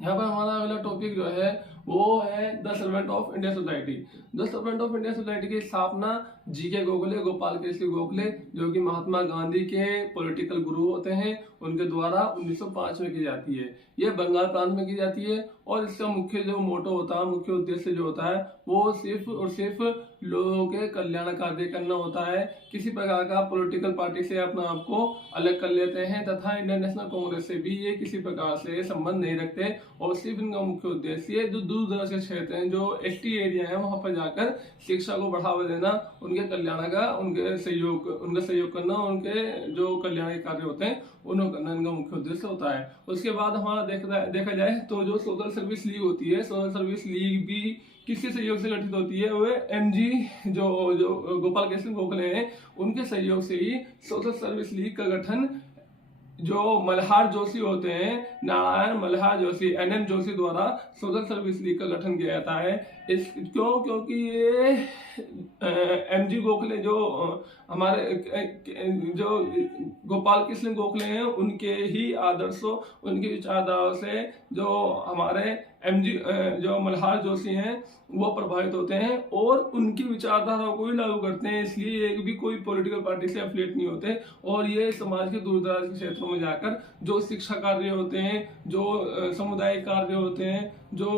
यहाँ पर हमारा अगला टॉपिक जो है वो है the servant of Indian society. The servant of Indian society की स्थापना जीके गोखले, गोपाल कृष्ण गोखले, जो कि महात्मा गांधी के पॉलिटिकल गुरु होते हैं, उनके द्वारा 1905 में की जाती है। ये बंगाल प्रांत में की जाती है और इसका मुख्य जो मोटो होता है, मुख्य उद्देश्य जो होता है वो सिर्फ और सिर्फ लोगों के कल्याण कार्य करना होता है। किसी प्रकार का पॉलिटिकल पार्टी से अपने आप को अलग कर लेते हैं तथा इंडियन नेशनल कांग्रेस से भी ये किसी प्रकार से संबंध नहीं रखते और सिर्फ इनका मुख्य उद्देश्य जो दूर दराज के क्षेत्र हैं, जो एसटी एरिया है, वहां पर जाकर शिक्षा को बढ़ावा देना, उनके कल्याण का उनका सहयोग करना, उनके जो कल्याण के कार्य होते हैं उन्हें करना इनका मुख्य उद्देश्य होता है। उसके बाद हमारा देखा जाए तो जो सोशल सर्विस लीग होती है, सोशल सर्विस लीग भी किसके सहयोग से गठित होती है? वो एमजी जो गोपाल कृष्ण गोखले हैं, उनके सहयोग से ही सोशल सर्विस लीग का गठन जो मल्हार जोशी होते हैं, नारायण मल्हार जोशी, एनएम जोशी द्वारा सोशल सर्विस लीग का गठन किया जाता है। क्योंकि ये एमजी गोखले जो हमारे जो गोपाल कृष्ण गोखले हैं, उनके ही आदर्शों, उनकी विचारधारा से जो हमारे एमजी जो मल्हार जोशी हैं वो प्रभावित होते हैं और उनकी विचारधारा को ही लागू करते हैं। इसलिए एक भी कोई पॉलिटिकल पार्टी से एफिलिएट नहीं होते और ये समाज के दूर दराज के क्षेत्रों में जाकर जो शिक्षा कार्य होते हैं, जो सामुदायिक कार्य होते हैं, जो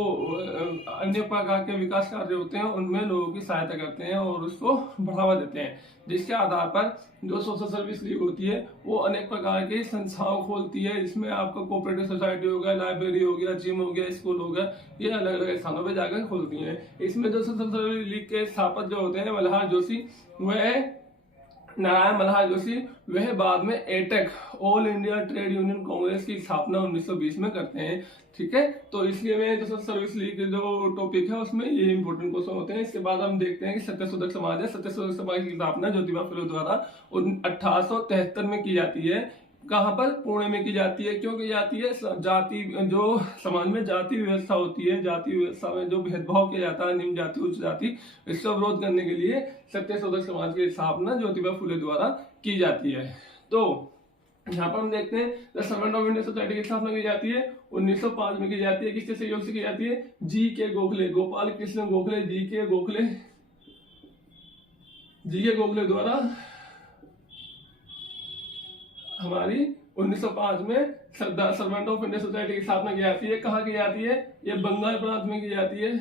अन्य प्रकार के विकास कार्य होते हैं, उनमें लोगों की सहायता करते हैं और उसको बढ़ावा देते हैं। जिसके आधार पर जो सोशल सर्विस लीग होती है वो अनेक प्रकार की संस्थाओं खोलती है, जिसमें आपका कोऑपरेटिव सोसाइटी हो गया, लाइब्रेरी हो गया, जिम हो गया, स्कूल हो गया, ये अलग अलग स्थानों पे जाकर खोलती है। इसमें जो सोशल सर्विस लीग के स्थापक जो होते हैं मल्हार जोशी, वह नारायण मल्हार जोशी, वह बाद में एटेक, ऑल इंडिया ट्रेड यूनियन कांग्रेस की स्थापना 1920 में करते हैं। ठीक है, तो इसलिए मैं जो सर्विस लीग जो टॉपिक है उसमें ये इंपॉर्टेंट क्वेश्चन होते हैं। इसके बाद हम देखते हैं कि सत्यशोधक समाज है। सत्यशोधक समाज की स्थापना ज्योतिबा फुले द्वारा 1873 में की जाती है। कहाँ पर? पुणे में की जाती है। क्यों की जाती है? जाति, जो समाज में जाति व्यवस्था होती है, जाति व्यवस्था में जो भेदभाव किया जाता है, निम्न जाति उच्च जाति, इसका विरोध करने के लिए सत्यशोधक समाज की स्थापना ज्योतिबा फुले द्वारा की जाती है। तो यहाँ पर हम देखते हैं the servant of Indian society की स्थापना की जाती है 1905 में की जाती है। किसके सहयोग से की जाती है? जी के गोखले, गोपाल कृष्ण गोखले, जी के गोखले द्वारा हमारी 1905 में सर्वेंट ऑफ इंडियन सोसाइटी की स्थापना की जाती है। कहाँ की जाती है? ये बंगाल प्रांत में की जाती है।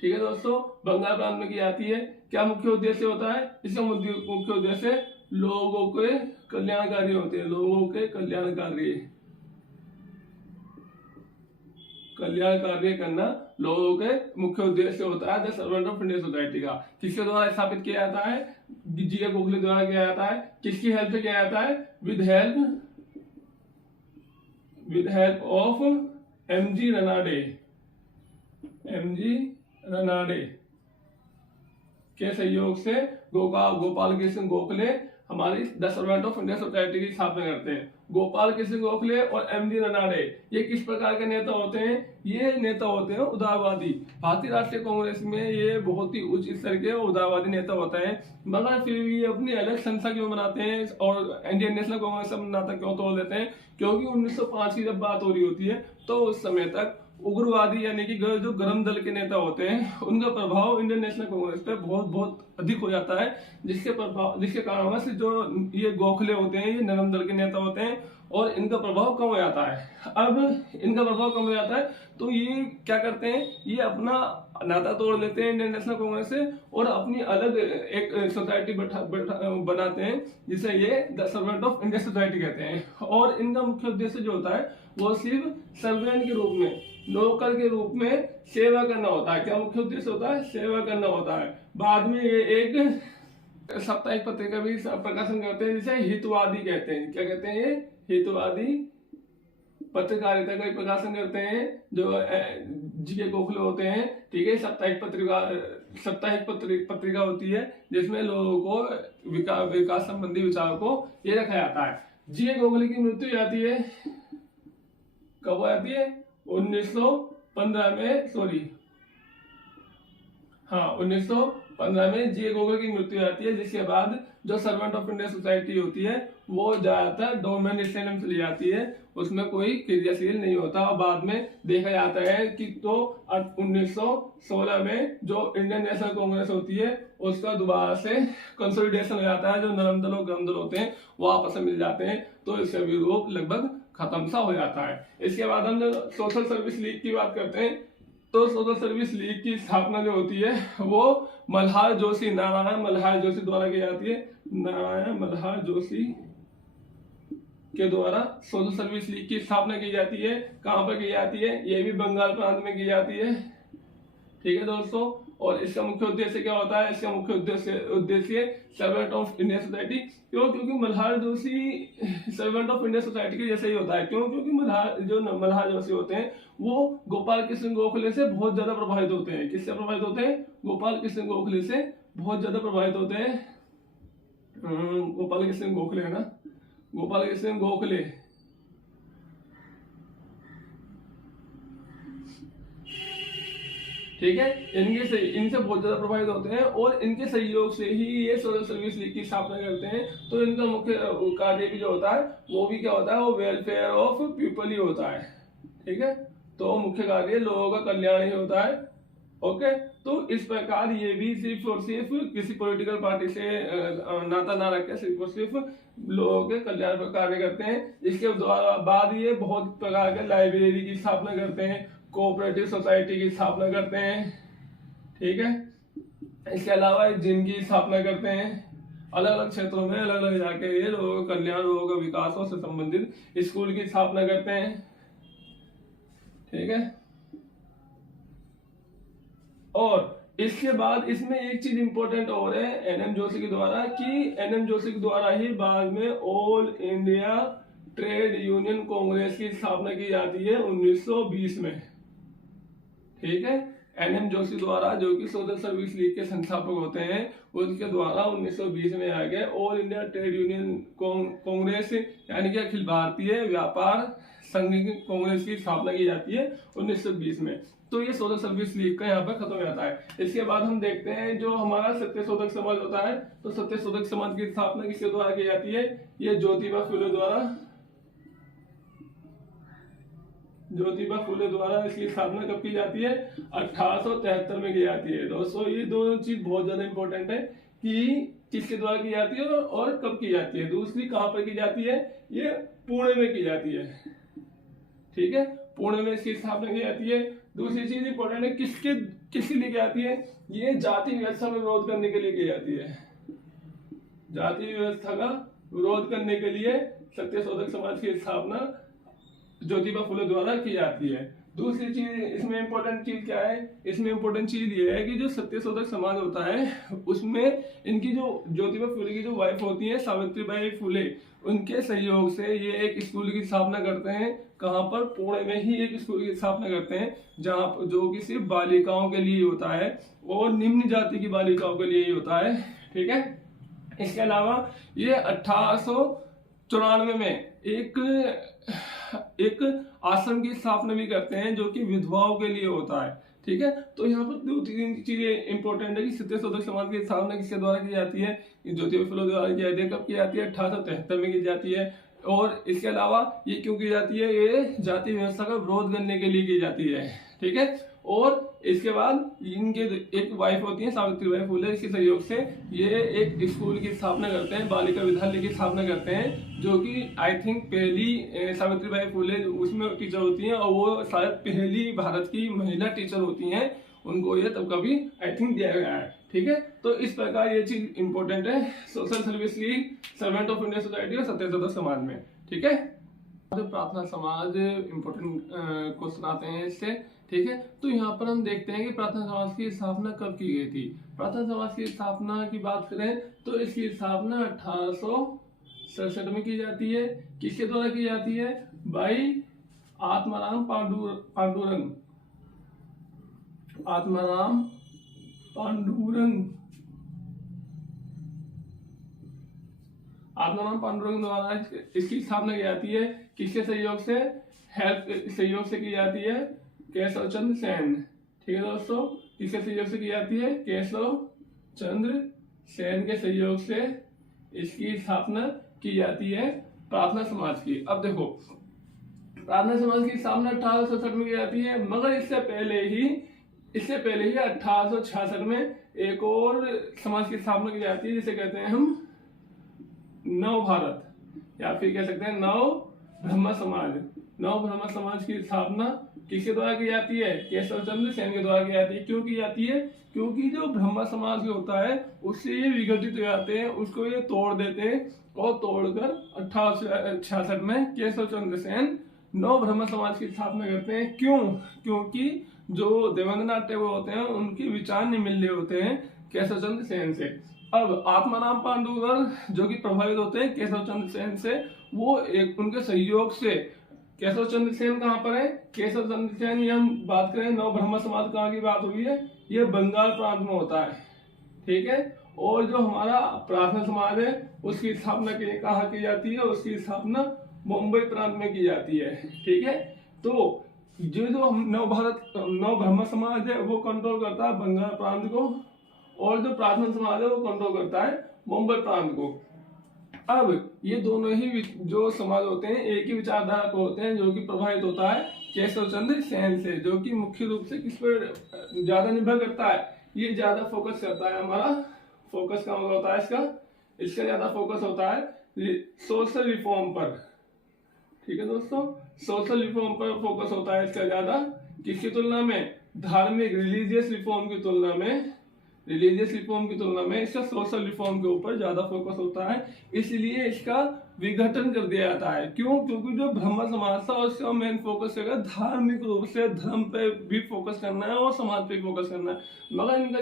ठीक है दोस्तों, बंगाल प्रांत में की जाती है। क्या मुख्य उद्देश्य होता है? इसका मुख्य उद्देश्य लोगों के कल्याणकारी होते हैं, लोगों के कल्याण कार्य करना लोगों के मुख्य उद्देश्य होता है the servant of Indian society का। किसके द्वारा स्थापित किया जाता है? जी के गोखले द्वारा किया जाता है। किसकी हेल्प से किया जाता है? With help of MG Ranade के सहयोग से गोपाल कृष्ण गोखले हमारी the servant of Indian society की स्थापना करते हैं। गोपाल कृष्ण गोखले और एमजी रनाडे ये किस प्रकार के नेता होते हैं? ये नेता होते हैं उदारवादी। भारतीय राष्ट्रीय कांग्रेस में ये बहुत ही उच्च स्तर के उदारवादी नेता होते हैं, मगर फिर भी ये अपनी अलग संस्था क्यों बनाते हैं और इंडियन नेशनल कांग्रेस से नाता क्यों तोड़ देते हैं? क्योंकि 1905 की जब बात हो रही होती है तो उस समय तक उग्रवादी यानी कि जो गरम दल के नेता होते हैं उनका प्रभाव इंडियन नेशनल कांग्रेस पे बहुत अधिक हो जाता है, जिसके कारण से जो ये गोखले होते हैं ये नरम दल के नेता होते हैं और इनका प्रभाव कम हो जाता है। अब इनका प्रभाव कम हो जाता है तो ये क्या करते हैं? ये अपना नाता तोड़ लेते हैं इंडियन नेशनल कांग्रेस से और अपनी अलग एक सोसाइटी बनाते हैं, जिसे ये the servant of Indian society कहते हैं। और इनका मुख्य उद्देश्य जो होता है वो सिर्फ सर्वेंट के रूप में, नौकर के रूप में सेवा करना होता है। क्या मुख्य उद्देश्य होता है? सेवा करना होता है। बाद में ये एक साप्ताहिक पत्रिका भी प्रकाशन करते हैं जिसे हितवादी कहते हैं। क्या कहते हैं? ये हितवादी पत्रकारिता का प्रकाशन करते हैं जो जी के गोखले होते हैं। ठीक है, साप्ताहिक पत्रिका होती है जिसमें लोगों को विकास संबंधी विचारों को ये रखा जाता है। जी के गोखले की मृत्यु जाती है, कब हो जाती है? 1915 में, 1915 में जी गोखले की मृत्यु जाती है, जिसके बाद जो सर्वेंट ऑफ इंडिया सोसाइटी होती है वो ज्यादातर डोरमेंट स्टेडियम चली जाती है उसमें कोई क्रियाशील नहीं होता। और बाद में देखा जाता है कि तो 1916 में जो इंडियन नेशनल कांग्रेस होती है उसका दोबारा से कंसोलिडेशन हो जाता है, जो नरम दल और गर्म दल होते हैं वो आपस में मिल जाते हैं, तो इसका विरोध लगभग खत्म सा हो जाता है। इसके बाद हम सोशल सर्विस लीग की बात करते हैं। तो सोशल सर्विस लीग की स्थापना जो होती है वो मल्हार जोशी, नारायण मल्हार जोशी द्वारा की जाती है। नारायण मल्हार जोशी के द्वारा सोशल सर्विस लीग की स्थापना की जाती है। कहां पर की जाती है? ये भी बंगाल प्रांत में की जाती है। ठीक है दोस्तों, और इसका मुख्य उद्देश्य क्या होता है? इसका मुख्य उद्देश्य सर्वेंट ऑफ इंडियन सोसाइटी। क्यों? क्योंकि Malhar Joshi servant of Indian society के जैसे ही होता है। क्यों? क्योंकि मल्हार जोशी होते हैं वो गोपाल कृष्ण गोखले से बहुत ज्यादा प्रभावित होते हैं। किससे प्रभावित होते हैं? गोपाल कृष्ण गोखले से बहुत ज्यादा प्रभावित होते हैं। गोपाल कृष्ण गोखले है ना, गोपाल कृष्ण गोखले। ठीक है, इनसे बहुत ज्यादा प्रभावित होते हैं और इनके सहयोग से ही ये सोशल सर्विस लीग की स्थापना करते हैं। तो इनका मुख्य कार्य भी जो होता है वो भी क्या होता है? वो वेलफेयर ऑफ पीपल ही होता है। ठीक है, तो मुख्य कार्य लोगों का कल्याण ही होता है। ओके, तो इस प्रकार ये भी सिर्फ और सिर्फ किसी पॉलिटिकल पार्टी से नाता ना रखे, सिर्फ और सिर्फ लोगों के कल्याण पर कार्य करते हैं। इसके बाद ये बहुत प्रकार के लाइब्रेरी की स्थापना करते हैं, कोऑपरेटिव सोसाइटी की स्थापना करते हैं। ठीक है, इसके अलावा जिम की स्थापना करते हैं। अलग अलग क्षेत्रों में अलग अलग जाके ये लोगों का कल्याण, लोगों का विकास से संबंधित स्कूल की स्थापना करते हैं। ठीक है, और इसके बाद इसमें एक चीज इंपॉर्टेंट और है एनएम जोशी के द्वारा, कि एनएम जोशी के द्वारा ही बाद में ऑल इंडिया ट्रेड यूनियन कांग्रेस की स्थापना की जाती है 1920 में। ठीक है, एनएम जोशी द्वारा, जो कि सोशल सर्विस लीग के संस्थापक होते हैं, उसके द्वारा 1920 में आ गए ऑल इंडिया ट्रेड यूनियन कांग्रेस यानी कि अखिल भारतीय व्यापार संघ की कांग्रेस की स्थापना की जाती है 1920 में। तो ये सोशल सर्विस लीग का यहाँ पर खत्म हो जाता है। इसके बाद हम देखते हैं जो हमारा सत्यशोधक समाज होता है। तो सत्यशोधक समाज की स्थापना किसके द्वारा की जाती है? ये ज्योतिबा फुले द्वारा, ज्योतिबा फुले द्वारा इसकी स्थापना कब की जाती है? 1873 में की जाती है। दोस्तों ये दोनों चीज बहुत ज्यादा इंपॉर्टेंट है कि किसके द्वारा की जाती है और कब की जाती है। दूसरी कहां पर की जाती है? ये पुणे में की जाती है। ठीक है, पुणे में इसकी स्थापना की जाती है। दूसरी चीज इंपॉर्टेंट है, किसके लिए की जाती है? ये जाति व्यवस्था में विरोध करने के लिए की जाती है। जाति व्यवस्था का विरोध करने के लिए सत्यशोधक समाज की स्थापना ज्योतिबा फुले द्वारा की जाती है। दूसरी चीज इसमें इंपॉर्टेंट चीज क्या है? इसमें इंपॉर्टेंट चीज ये है कि जो सत्यशोधक समाज होता है उसमें इनकी जो ज्योतिबा फुले की जो वाइफ होती है सावित्रीबाई फुले, उनके सहयोग से ये एक स्कूल की स्थापना करते हैं। कहां पर? पुणे में ही एक स्कूल की स्थापना करते हैं, जहां जो कि सिर्फ बालिकाओं के लिए होता है और निम्न जाति की बालिकाओं के लिए ही होता है। ठीक है, इसके अलावा ये 1894 में एक आश्रम की स्थापना भी करते हैं जो कि विधवाओं के लिए होता है। ठीक है, तो यहाँ पर दो तीन चीजें इंपॉर्टेंट है कि सत्यशोधक समाज की स्थापना किसके द्वारा की जाती है? ज्योतिबा फुले द्वारा की जाती है। कब की जाती है? 1873 में की जाती है। और इसके अलावा ये क्यों की जाती है? ये जाति व्यवस्था का विरोध करने के लिए की जाती है। ठीक है, और इसके बाद इनके एक वाइफ होती है सावित्रीबाई फुले, इसके सहयोग से ये एक स्कूल की स्थापना करते हैं, बालिका विद्यालय की स्थापना करते हैं, जो कि आई थिंक पहली सावित्रीबाई फुले उसमें टीचर होती हैं और वो शायद पहली भारत की महिला टीचर होती हैं। उनको ये तब कभी आई थिंक दिया गया है। ठीक है, तो इस प्रकार ये चीज इंपॉर्टेंट है social service league, servant of Indian society और सत्यशोधक समाज में। ठीक है, प्रार्थना समाज इंपॉर्टेंट क्वेश्चन आते हैं इससे। ठीक है, तो यहाँ पर हम देखते हैं कि प्रार्थना समाज की स्थापना कब की गई थी। प्रार्थना समाज की स्थापना की बात करें तो इसकी स्थापना 1867 में की जाती है। किसके द्वारा की जाती है? भाई आत्माराम पांडुरंग, आत्माराम पांडुरंग, आत्माराम पांडुरंग द्वारा इसकी स्थापना की जाती है। किसके सहयोग से? सहयोग से की जाती है केशव चंद्र सेन। ठीक है दोस्तों, किसके सहयोग से की जाती है? केशव चंद्र सेन के सहयोग से इसकी स्थापना की जाती है प्रार्थना समाज की। अब देखो प्रार्थना समाज की स्थापना 1867 में की जाती है, मगर इससे पहले ही 1866 में एक और समाज की स्थापना की जाती है जिसे कहते हैं हम नव भारत, या फिर कह सकते हैं नव ब्रह्म समाज। नव ब्रह्म समाज की स्थापना किसके द्वारा की जाती है? केशव चंद्र सेन के द्वारा की जाती है। क्यों की जाती है? क्योंकि जो ब्रह्म समाज जो होता है उससे ये विघटित हो जाते हैं, उसको ये तोड़ देते हैं, और तोड़कर 1866 में केशव चंद्र सेन नव ब्रह्म समाज की स्थापना करते हैं। क्यों? क्योंकि जो देवेंद्रनाथ टैगोर होते हैं उनके विचार नहीं मिल रहे होते हैं केशव चंद्र सेन से। अब आत्माराम पांडुरंग जो कि प्रभावित होते हैं केशव चंद्र सेन से, वो एक उनके सहयोग से, केशव चंद्र सेन कहाँ पर है? केशव चंद्र सेन, ये हम बात करें नव ब्रह्म समाज कहाँ की बात हुई है, ये बंगाल प्रांत में होता है, ठीक है। और जो हमारा प्रार्थना समाज है उसकी स्थापना कहाँ की जाती है? उसकी स्थापना मुंबई प्रांत में की जाती है, ठीक है। तो जो हम नव ब्रह्म समाज है वो कंट्रोल करता है बंगाल प्रांत को, और जो प्रार्थना समाज है वो कंट्रोल करता है मुंबई प्रांत को। अब ये दोनों ही जो समाज होते हैं एक ही विचारधारा को होते हैं, जो कि प्रभावित होता है केशव चंद्र सेन से, जो कि मुख्य रूप से किस पर ज्यादा निर्भर करता है? ये ज्यादा फोकस करता है, हमारा फोकस का मतलब होता है इसका ज्यादा फोकस होता है सोशल रिफॉर्म पर, ठीक है दोस्तों। सोशल रिफॉर्म पर फोकस होता है इसका ज्यादा, किसकी तुलना में? धार्मिक रिलीजियस रिफॉर्म की तुलना में, इसका सोशल रिफॉर्म के ऊपर ज्यादा फोकस होता है, इसलिए इसका विघटन कर दिया जाता है। क्यों? क्योंकि जो ब्रह्म समाज था उसका मेन फोकस है धार्मिक रूप से धर्म पे भी फोकस करना है और समाज पे फोकस करना है, मगर इनका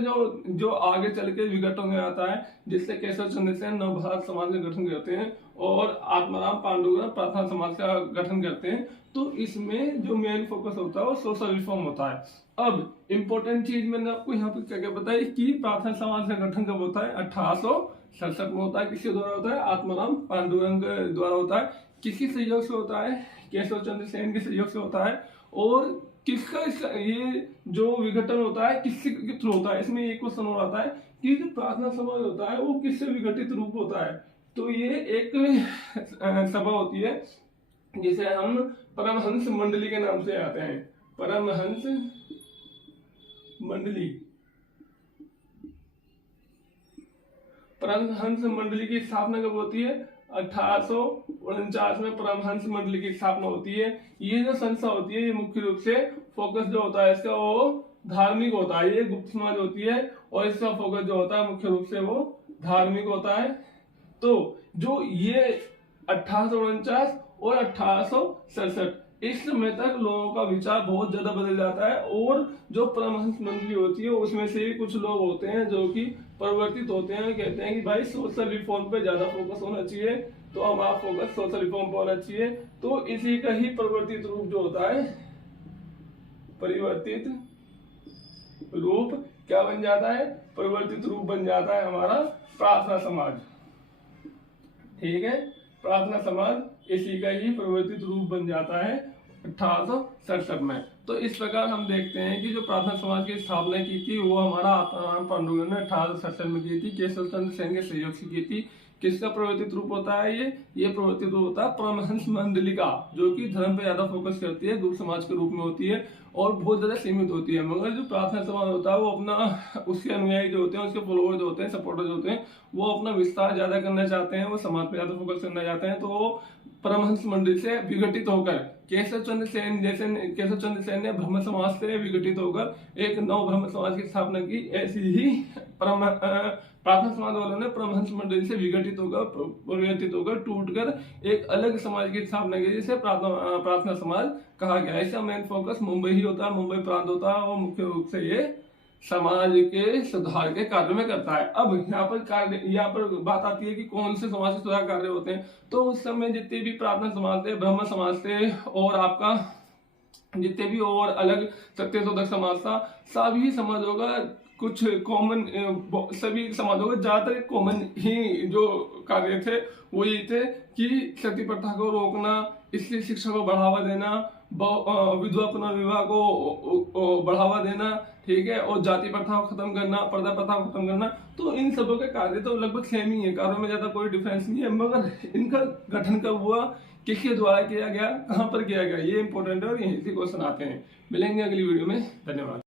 जो आगे चल के विघटन हो जाता है, जिससे केशव चंद्र सेन नव भारत समाज का गठन करते हैं और आत्माराम पांडुरंग प्रार्थना समाज का गठन करते हैं। तो इसमें जो मेन फोकस होता है वो सोशल रिफॉर्म होता है। अब इम्पोर्टेंट चीज मैंने आपको यहाँ पे क्या क्या बताई कि प्रार्थना समाज का गठन कब होता है? 1867 में होता है। किसके द्वारा होता है? आत्माराम पांडुरंग द्वारा होता है। किसके सहयोग से होता है? केशव चंद्र सेन के सहयोग से होता है। और किसका ये जो विघटन होता है किसके थ्रू होता है? इसमें एक क्वेश्चन हो आता है कि जो प्रार्थना समाज होता है वो किससे विघटित रूप होता है? तो ये एक सभा होती है जिसे हम परमहंस मंडली के नाम से आते हैं। परमहंस मंडली की स्थापना कब होती है? 1849 में परमहंस मंडली की स्थापना होती है। ये जो संस्था होती है ये मुख्य रूप से फोकस जो होता है इसका वो धार्मिक होता है। ये गुप्त समाज होती है और इसका फोकस जो होता है मुख्य रूप से वो धार्मिक होता है। तो जो ये 1849 और 1867 इस समय तक लोगों का विचार बहुत ज्यादा बदल जाता है, और जो परमहंस मंडली होती है उसमें से कुछ लोग होते हैं जो कि परिवर्तित होते हैं, कहते हैं कि भाई सोशल रिफॉर्म पे ज्यादा फोकस होना चाहिए, तो हमारा फोकस सोशल रिफॉर्म पे होना चाहिए। तो इसी का ही परिवर्तित रूप जो होता है, परिवर्तित रूप क्या बन जाता है? परिवर्तित रूप बन जाता है हमारा प्रार्थना समाज, ठीक है। प्रार्थना समाज इसी का ही परिवर्तित रूप बन जाता है 1867 में। तो इस प्रकार हम देखते हैं कि जो प्रार्थना समाज की स्थापना की थी वो हमारा आत्माराम पांडुरंग ने 1867 में की थी, केशव चंद्र सेन के सहयोग से की थी। किसका प्रवर्तित रूप होता है? ये प्रवर्तित रूप होता है परमहंस मंडली का, जो कि धर्म पे ज्यादा फोकस करती है, गुप्त समाज के रूप में होती है और बहुत ज्यादा सीमित होती है। मगर जो प्रार्थना समाज होता है वो अपना उसके अनुयायी जो होते हैं, उसके फॉलोअर जो होते हैं, सपोर्टर जो होते हैं, वो अपना विस्तार ज्यादा करना चाहते हैं, वो समाज पे ज्यादा फोकस करना चाहते हैं। तो वो परमहंस मंडली से विघटित होकर केशव चंद्र सेन ने ब्रह्म समाज से विघटित होकर एक नव ब्रह्म समाज की स्थापना की। ऐसी ही प्रार्थना समाज वालों ने परमहंस मंडली से विघटित होकर, परिवर्तित होकर, टूटकर एक अलग समाज की स्थापना की, जिसे प्रार्थना समाज कहा गया। इसका मेन फोकस मुंबई ही होता है, मुंबई प्रांत होता है, और मुख्य रूप से ये समाज के सुधार के कार्य में करता है। अब यहाँ पर बात आती है कि कौन से समाज के सुधार कार्य होते हैं। तो उस समय जितने भी प्रार्थना समाज थे, ब्रह्म समाज थे, और आपका जितने भी और अलग सत्यशोधक समाज था, सभी समाजों का कुछ कॉमन, सभी समाजों का ज्यादातर कॉमन ही जो कार्य थे वो ये थे कि सती प्रथा को रोकना, स्त्री शिक्षा को बढ़ावा देना, विधवा पुनर्विवाह को बढ़ावा देना, ठीक है, और जाति प्रथा को खत्म करना, पर्दा प्रथा को खत्म करना। तो इन सबों के कार्य तो लगभग सेम ही है, कार्यों में ज्यादा कोई डिफरेंस नहीं है। मगर इनका गठन कब हुआ? किसके द्वारा किया गया, कहाँ पर किया गया, ये इंपॉर्टेंट है और ये इसी क्वेश्चन आते हैं। मिलेंगे अगली वीडियो में, धन्यवाद।